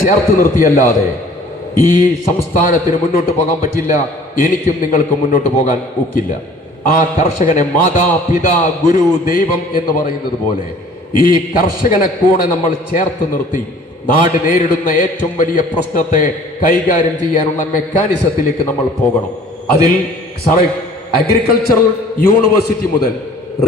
ചേർത്ത് നിർത്തിയല്ലാതെ ഈ സംസ്ഥാനത്തിന് മുന്നോട്ട് പോകാൻ പറ്റില്ല. എനിക്കും നിങ്ങൾക്ക് മുന്നോട്ട് പോകാൻ ഒക്കില്ല. ആ കർഷകനെ മാതാ പിതാ ഗുരു ദൈവം എന്ന് പറയുന്നത് പോലെ ഈ കർഷകനെ കൂടെ നമ്മൾ ചേർത്ത് നിർത്തി നാട് നേരിടുന്ന ഏറ്റവും വലിയ പ്രശ്നത്തെ കൈകാര്യം ചെയ്യാനുള്ള മെക്കാനിസത്തിലേക്ക് നമ്മൾ പോകണം. അതിൽ അഗ്രികൾച്ചറൽ യൂണിവേഴ്സിറ്റി മുതൽ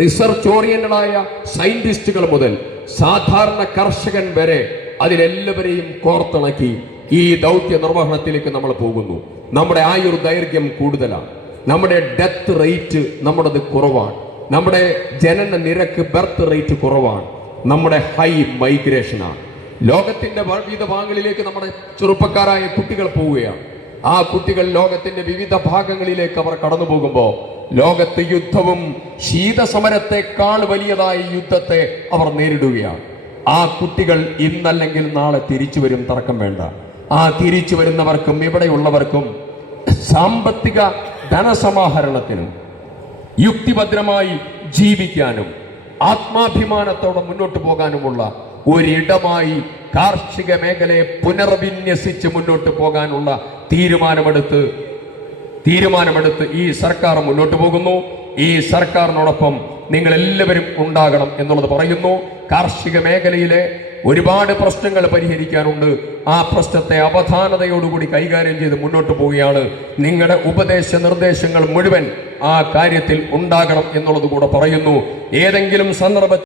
റിസർച്ച് ഓറിയന്റഡായ സയന്റിസ്റ്റുകൾ മുതൽ സാധാരണ കർഷകൻ വരെ അതിലെല്ലാവരെയും കോർത്തിണക്കി ഈ ദൗത്യ നിർവഹണത്തിലേക്ക് നമ്മൾ പോകുന്നു. നമ്മുടെ ആയുർദൈർഘ്യം കൂടുതലാണ്, നമ്മുടെ ഡെത്ത് റേറ്റ് നമ്മുടേത് കുറവാണ്, നമ്മുടെ ജനന നിരക്ക് ബർത്ത് റേറ്റ് കുറവാണ്, നമ്മുടെ ഹൈ മൈഗ്രേഷനാണ്. ലോകത്തിന്റെ വിവിധ ഭാഗങ്ങളിലേക്ക് നമ്മുടെ ചെറുപ്പക്കാരായ കുട്ടികൾ പോവുകയാണ്. ആ കുട്ടികൾ ലോകത്തിന്റെ വിവിധ ഭാഗങ്ങളിലേക്ക് അവർ കടന്നു പോകുമ്പോൾ ലോകത്ത് യുദ്ധവും ശീതസമരത്തെക്കാൾ വലിയതായ യുദ്ധത്തെ അവർ നേരിടുകയാണ്. ആ കുട്ടികൾ ഇന്നല്ലെങ്കിൽ നാളെ തിരിച്ചു വരും, തർക്കം വേണ്ട. ആ തിരിച്ചു വരുന്നവർക്കും ഇവിടെയുള്ളവർക്കും സാമ്പത്തിക ധനസമാഹരണത്തിനും യുക്തിഭദ്രമായി ജീവിക്കാനും ആത്മാഭിമാനത്തോടെ മുന്നോട്ട് പോകാനുമുള്ള ഒരിടമായി കാർഷിക മേഖലയെ പുനർവിന്യസിച്ച് മുന്നോട്ട് പോകാനുള്ള തീരുമാനമെടുത്ത് ഈ സർക്കാർ മുന്നോട്ട് പോകുന്നു. ഈ സർക്കാരിനോടൊപ്പം നിങ്ങൾ എല്ലാവരും ഉണ്ടാകണം എന്നുള്ളത് പറയുന്നു. കാർഷിക മേഖലയിലെ ഒരുപാട് പ്രശ്നങ്ങൾ പരിഹരിക്കാനുണ്ട്. ആ പ്രശ്നത്തെ അവധാനതയോടുകൂടി കൈകാര്യം ചെയ്ത് മുന്നോട്ട് പോവുകയാണ്. നിങ്ങളുടെ ഉപദേശ നിർദ്ദേശങ്ങൾ മുഴുവൻ ആ കാര്യത്തിൽ ഉണ്ടാകണം എന്നുള്ളത് കൂടെ പറയുന്നു. ഏതെങ്കിലും സന്ദർഭത്തിൽ